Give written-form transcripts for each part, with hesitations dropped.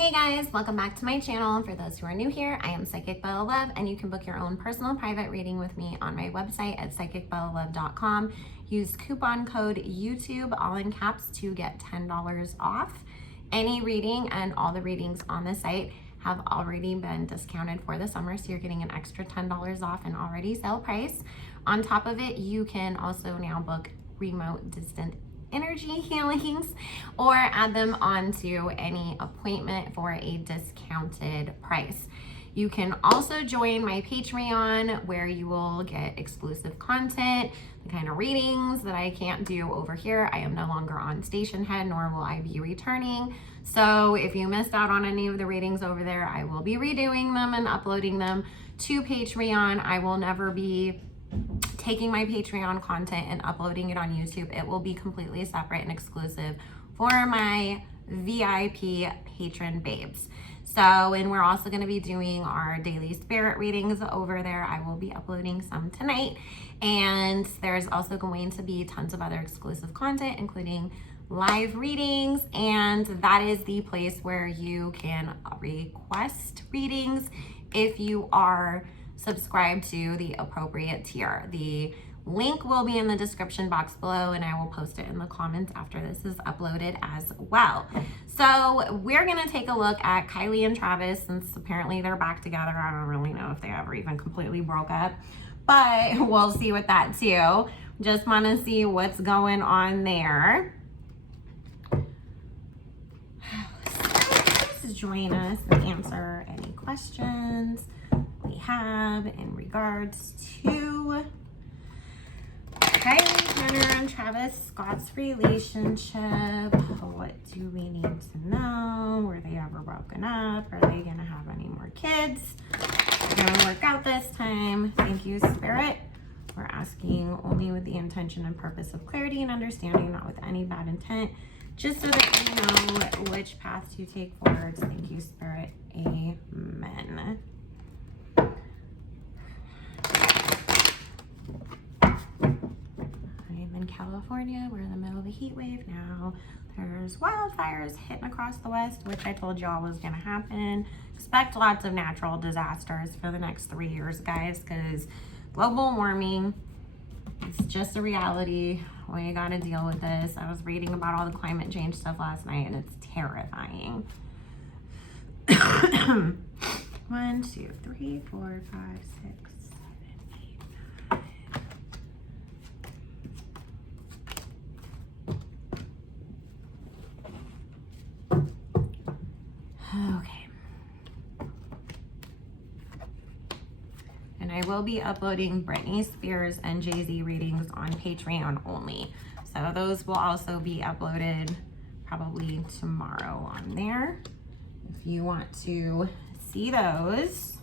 Hey guys, welcome back to my channel. For those who are new here, I am Psychic Bella Love, and you can book your own personal private reading with me on my website at psychicbellalove.com. Use coupon code YouTube, all in caps, to get $10 off any reading, and all the readings on the site have already been discounted for the summer, so you're getting an extra $10 off an already sale price. On top of it, you can also now book remote distant energy healings or add them onto any appointment for a discounted price. You can also join my Patreon, where you will get exclusive content, the kind of readings that I can't do over here. I am no longer on Station Head, nor will I be returning. So if you missed out on any of the readings over there, I will be redoing them and uploading them to Patreon. I will never be taking my Patreon content and uploading it on YouTube. It will be completely separate and exclusive for my VIP patron babes. So, and we're also going to be doing our daily spirit readings over there. I will be uploading some tonight, and there's also going to be tons of other exclusive content, including live readings, and that is the place where you can request readings if you are subscribe to the appropriate tier. The link will be in the description box below, and I will post it in the comments after this is uploaded as well. So we're gonna take a look at Kylie and Travis, since apparently they're back together. I don't really know if they ever even completely broke up, but we'll see with that too. Just wanna see what's going on there. So please join us and answer any questions we have in regards to Kylie and Travis Scott's relationship. What do we need to know? Were they ever broken up? Are they gonna have any more kids? It's gonna work out this time. Thank you, Spirit. We're asking only with the intention and purpose of clarity and understanding, not with any bad intent, just so that you know which path to take forward. Thank you, Spirit. Amen. In California, we're in the middle of a heat wave now. There's wildfires hitting across the west, which I told y'all was gonna happen. Expect lots of natural disasters for the next 3 years, guys, because global warming is just a reality. We gotta deal with this. I was reading about all the climate change stuff last night, and it's terrifying. 1, 2, 3, 4, 5, 6, 7, 8, 9. Okay. And I will be uploading Britney Spears and Jay-Z readings on Patreon only. So those will also be uploaded probably tomorrow on there, if you want to see those.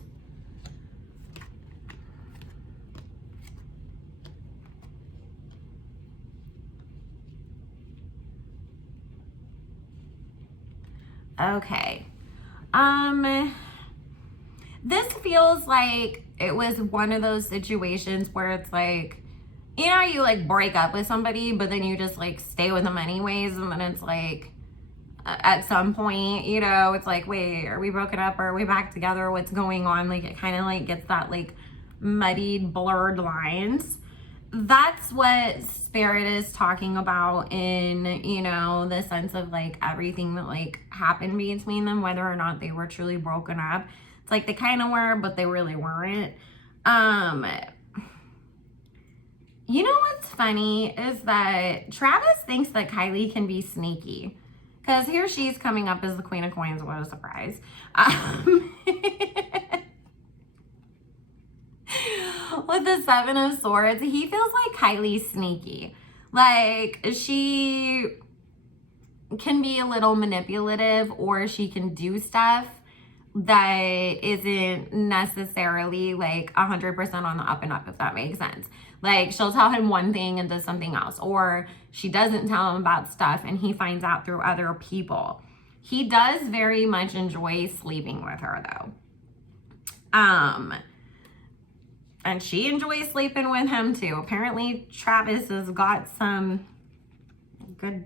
Okay. This feels like it was one of those situations where it's like, you know, you like break up with somebody, but then you just like stay with them anyways, and then it's like, at some point, you know, it's like, wait, are we broken up, or are we back together? What's going on? Like, it kind of like gets that like muddied, blurred lines. That's what Spirit is talking about in, you know, the sense of like everything that like happened between them, whether or not they were truly broken up. It's like they kind of were, but they really weren't. You know what's funny is that Travis thinks that Kylie can be sneaky, because here she's coming up as the Queen of Coins. What a surprise. With the 7 of Swords, he feels like Kylie's sneaky. Like, she can be a little manipulative, or she can do stuff that isn't necessarily like 100% on the up and up, if that makes sense. Like, she'll tell him one thing and does something else, or she doesn't tell him about stuff and he finds out through other people. He does very much enjoy sleeping with her, though. And she enjoys sleeping with him too. Apparently Travis has got some good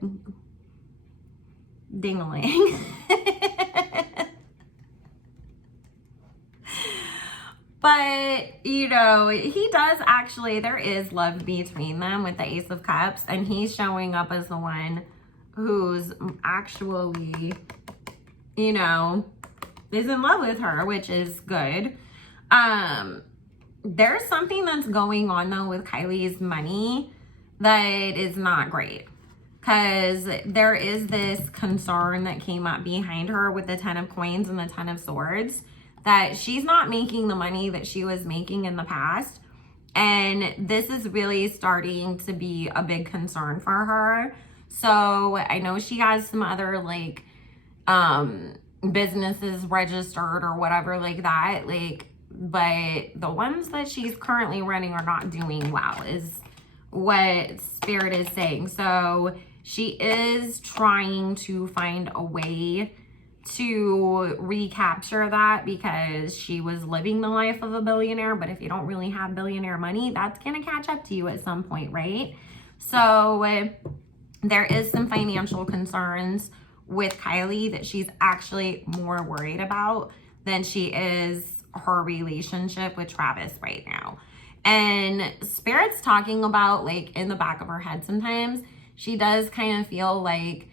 ding-a-ling. But, you know, he does actually, there is love between them with the Ace of Cups, and he's showing up as the one who's actually, you know, is in love with her, which is good. There's something that's going on though with Kylie's money that is not great. Because there is this concern that came up behind her with the 10 of coins and the 10 of swords, that she's not making the money that she was making in the past. And this is really starting to be a big concern for her. So I know she has some other like businesses registered or whatever like that, like, but the ones that she's currently running are not doing well is what Spirit is saying. So she is trying to find a way to recapture that, because she was living the life of a billionaire. But if you don't really have billionaire money, that's going to catch up to you at some point, right? So there is some financial concerns with Kylie that she's actually more worried about than she is her relationship with Travis right now. And Spirit's talking about, like, in the back of her head sometimes, she does kind of feel like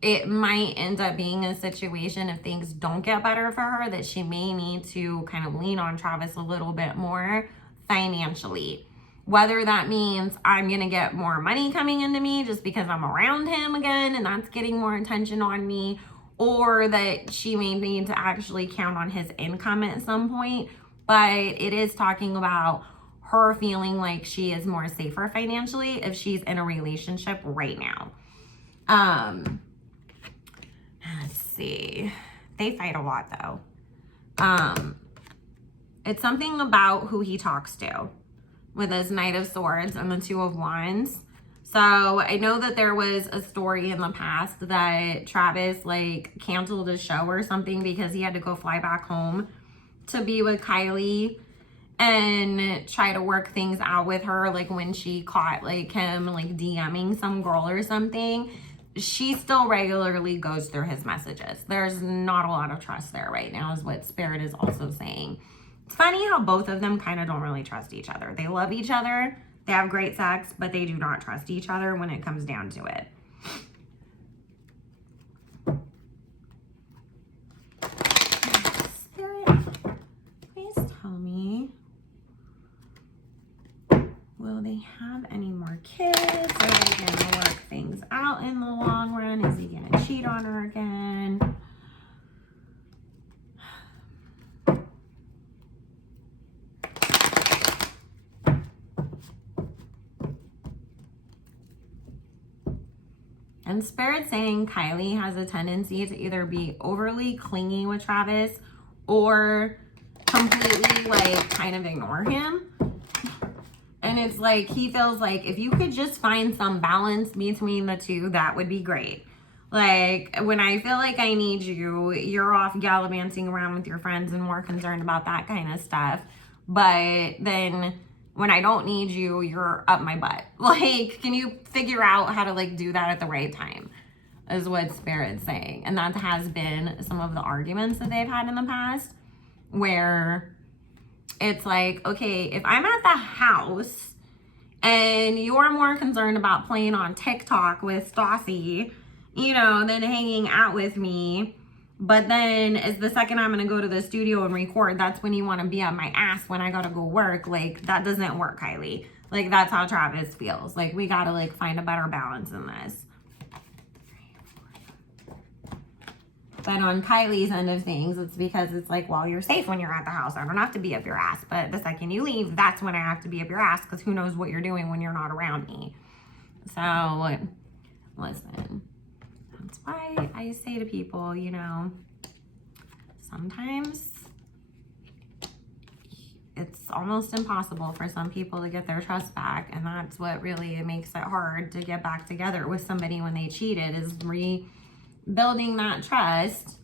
it might end up being a situation, if things don't get better for her, that she may need to kind of lean on Travis a little bit more financially. Whether that means I'm going to get more money coming into me just because I'm around him again and that's getting more attention on me, or that she may need to actually count on his income at some point. But it is talking about her feeling like she is more safer financially if she's in a relationship right now. Let's see. They fight a lot though. It's something about who he talks to with his Knight of Swords and the Two of Wands. So I know that there was a story in the past that Travis like canceled a show or something because he had to go fly back home to be with Kylie and try to work things out with her. Like when she caught like him like DMing some girl or something, she still regularly goes through his messages. There's not a lot of trust there right now, is what Spirit is also saying. It's funny how both of them kind of don't really trust each other. They love each other, they have great sex, but they do not trust each other when it comes down to it. Spirit, please tell me, will they have any more kids? Are they gonna work things out in the long run? Is he gonna cheat on her again? And Spirit saying Kylie has a tendency to either be overly clingy with Travis or completely like kind of ignore him. And it's like, he feels like if you could just find some balance between the two, that would be great. Like, when I feel like I need you, you're off gallivanting around with your friends and more concerned about that kind of stuff. But then when I don't need you, you're up my butt. Like, can you figure out how to like do that at the right time? Is what Spirit's saying. And that has been some of the arguments that they've had in the past, where it's like, okay, if I'm at the house and you're more concerned about playing on TikTok with Stassi, you know, than hanging out with me, but then as the second I'm going to go to the studio and record, that's when you want to be on my ass when I got to go work. Like, that doesn't work, Kylie. Like, that's how Travis feels. Like, we got to like find a better balance in this. But on Kylie's end of things, it's because it's like, well, you're safe when you're at the house. I don't have to be up your ass. But the second you leave, that's when I have to be up your ass, because who knows what you're doing when you're not around me. So, listen, that's why I say to people, you know, sometimes it's almost impossible for some people to get their trust back. And that's what really makes it hard to get back together with somebody when they cheated, is building that trust.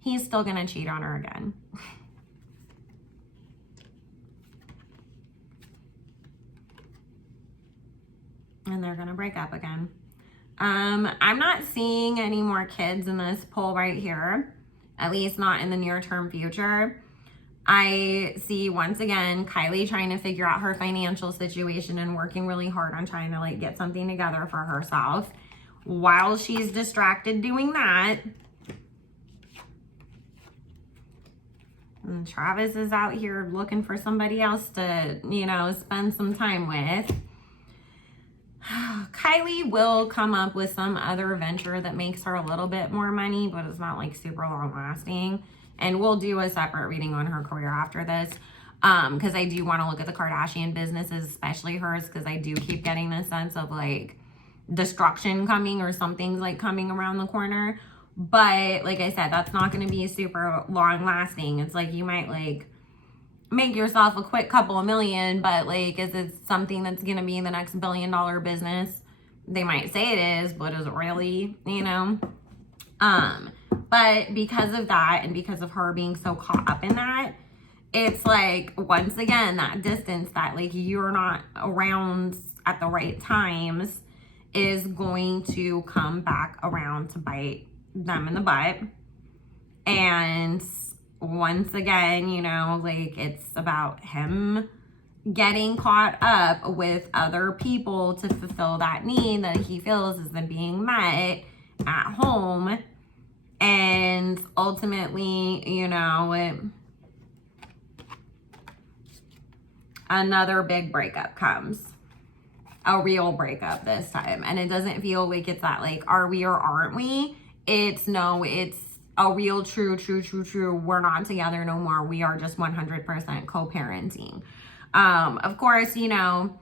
He's still gonna cheat on her again. And they're gonna break up again. I'm not seeing any more kids in this poll right here, at least not in the near term future. I see once again Kylie trying to figure out her financial situation and working really hard on trying to like get something together for herself. While she's distracted doing that, and Travis is out here looking for somebody else to, you know, spend some time with. Kylie will come up with some other venture that makes her a little bit more money, but it's not like super long lasting. And we'll do a separate reading on her career after this, because I do want to look at the Kardashian businesses, especially hers, because I do keep getting this sense of like destruction coming or something's like coming around the corner. But like I said, that's not going to be super long lasting. It's like you might like make yourself a quick couple of million, but like, is it something that's going to be the next $1 billion business? They might say it is, but is it really, you know? But because of that and because of her being so caught up in that, it's like, once again, that distance that like you're not around at the right times is going to come back around to bite them in the butt. And once again, you know, like it's about him getting caught up with other people to fulfill that need that he feels isn't being met at home. And ultimately, you know, another big breakup comes. A real breakup this time. And it doesn't feel like it's that like, are we or aren't we? It's no, it's a real true, we're not together no more. We are just 100% co-parenting. Of course, you know,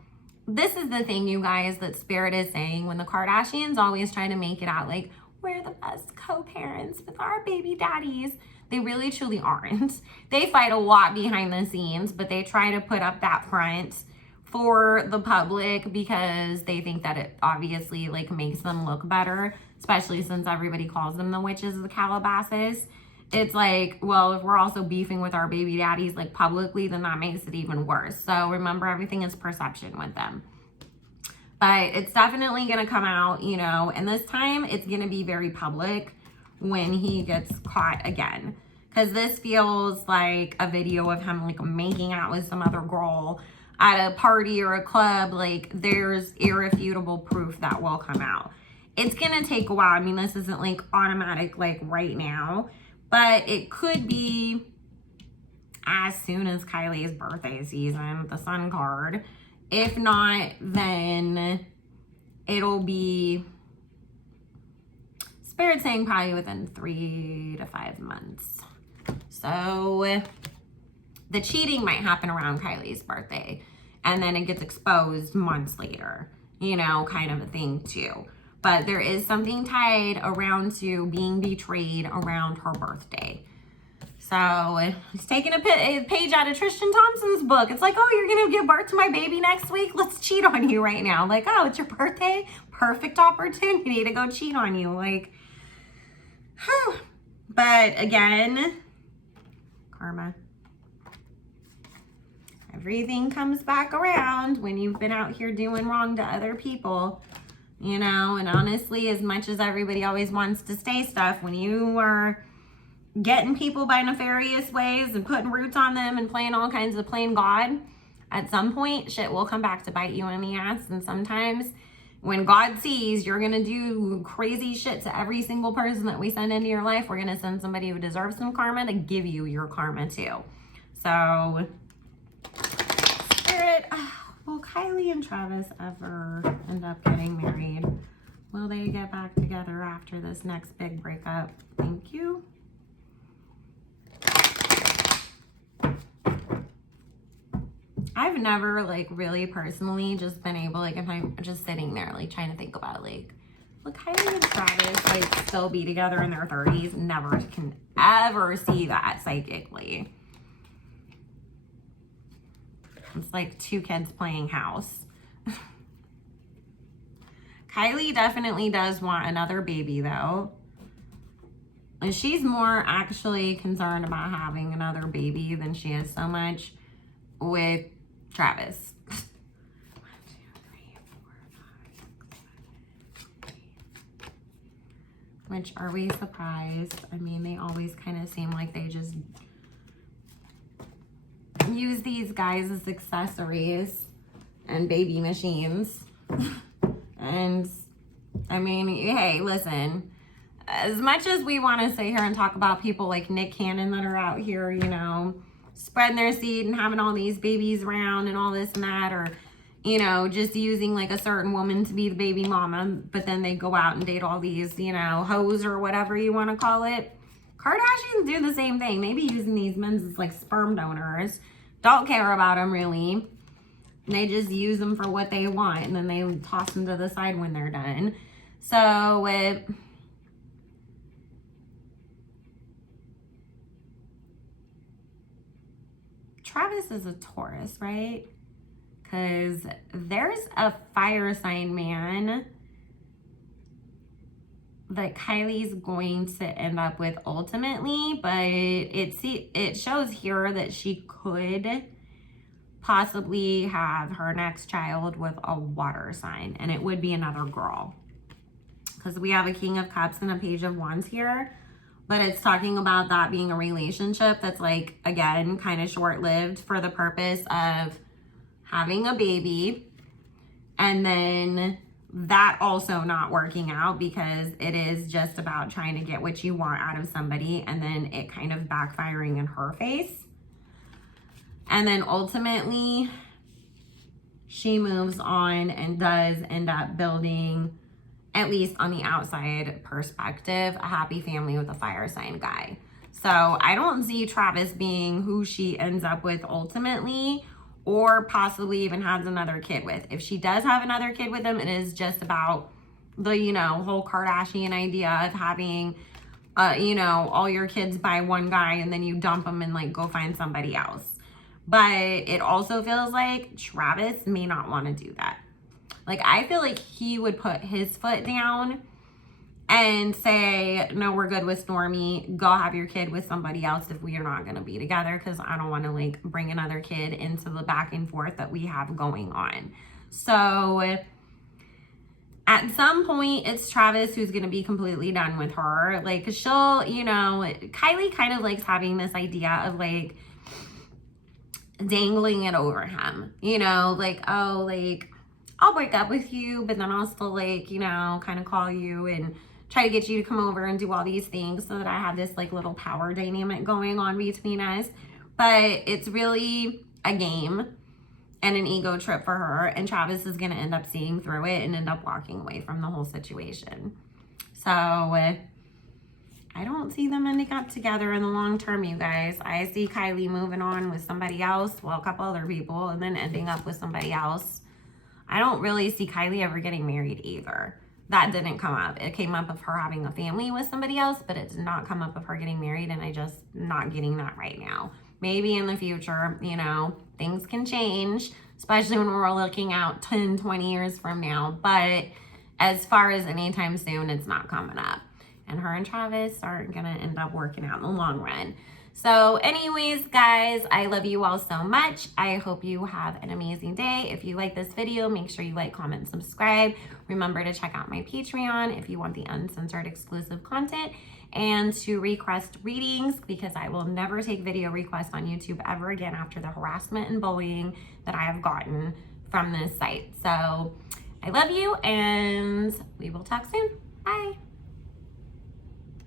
this is the thing, you guys, that Spirit is saying when the Kardashians always try to make it out like, we're the best co-parents with our baby daddies. They really truly aren't. They fight a lot behind the scenes, but they try to put up that front for the public because they think that it obviously like makes them look better, especially since everybody calls them the witches of the Calabasas. It's like, well, if we're also beefing with our baby daddies like publicly, then that makes it even worse. So remember, everything is perception with them. But it's definitely going to come out, you know, and this time it's going to be very public when he gets caught again. Because this feels like a video of him like making out with some other girl at a party or a club. Like there's irrefutable proof that will come out. It's going to take a while. I mean, this isn't like automatic like right now, but it could be as soon as Kylie's birthday season with the Sun card. If not, then it'll be, Spirit saying probably within 3 to 5 months. So the cheating might happen around Kylie's birthday and then it gets exposed months later, you know, kind of a thing too. But there is something tied around to being betrayed around her birthday. So he's taking a page out of Tristan Thompson's book. It's like, oh, you're going to give birth to my baby next week? Let's cheat on you right now. Like, oh, it's your birthday? Perfect opportunity to go cheat on you. Like, whew. But again, karma. Everything comes back around when you've been out here doing wrong to other people. You know, and honestly, as much as everybody always wants to stay stuff, when you are getting people by nefarious ways and putting roots on them and playing all kinds of playing God, at some point, shit will come back to bite you in the ass. And sometimes when God sees you're going to do crazy shit to every single person that we send into your life, we're going to send somebody who deserves some karma to give you your karma too. So, Spirit, will Kylie and Travis ever end up getting married? Will they get back together after this next big breakup? Thank you. I've never like really personally just been able, like if I'm just sitting there like trying to think about like, will Kylie and Travis like still be together in their 30s? Never can ever see that psychically. It's like 2 kids playing house. Kylie definitely does want another baby though. And she's more actually concerned about having another baby than she is so much with Travis. 1, 2, 3, 4, 5, 6, 7, 8, which are we surprised? I mean, they always kind of seem like they just use these guys as accessories and baby machines. And I mean, hey, listen, as much as we want to sit here and talk about people like Nick Cannon that are out here, you know, spreading their seed and having all these babies around and all this and that, or, you know, just using like a certain woman to be the baby mama, but then they go out and date all these, you know, hoes or whatever you want to call it. Kardashians do the same thing. Maybe using these men as like sperm donors. Don't care about them really. They just use them for what they want, and then they toss them to the side when they're done. So Travis is a Taurus, right? Because there's a fire sign man that Kylie's going to end up with ultimately, but it shows here that she could possibly have her next child with a water sign, and it would be another girl, because we have a King of Cups and a Page of Wands here, but it's talking about that being a relationship that's like, again, kind of short-lived for the purpose of having a baby, and then that also not working out because it is just about trying to get what you want out of somebody, and then it kind of backfiring in her face. And then ultimately, she moves on and does end up building, at least on the outside perspective, a happy family with a fire sign guy. So I don't see Travis being who she ends up with ultimately, or possibly even has another kid with. If she does have another kid with him, it is just about the, you know, whole Kardashian idea of having, you know, all your kids by one guy and then you dump them and like go find somebody else. But it also feels like Travis may not want to do that. Like, I feel like he would put his foot down and say, no, we're good with Stormi. Go have your kid with somebody else if we are not going to be together, because I don't want to like bring another kid into the back and forth that we have going on. So at some point, it's Travis who's going to be completely done with her. Like, she'll, you know, Kylie kind of likes having this idea of like dangling it over him, you know, like, oh, like, I'll break up with you, but then I'll still like, you know, kind of call you and try to get you to come over and do all these things so that I have this like little power dynamic going on between us. But it's really a game and an ego trip for her, and Travis is going to end up seeing through it and end up walking away from the whole situation. So I don't see them ending up together in the long term, you guys. I see Kylie moving on with somebody else, well, a couple other people, and then ending up with somebody else. I don't really see Kylie ever getting married either. That didn't come up. It came up of her having a family with somebody else, but it did not come up of her getting married, and I just not getting that right now. Maybe in the future, you know, things can change, especially when we're looking out 10, 20 years from now. But as far as anytime soon, it's not coming up. And her and Travis aren't going to end up working out in the long run. So anyways, guys, I love you all so much. I hope you have an amazing day. If you like this video, make sure you like, comment, and subscribe. Remember to check out my Patreon if you want the uncensored exclusive content, and to request readings, because I will never take video requests on YouTube ever again after the harassment and bullying that I have gotten from this site. So I love you, and we will talk soon. Bye.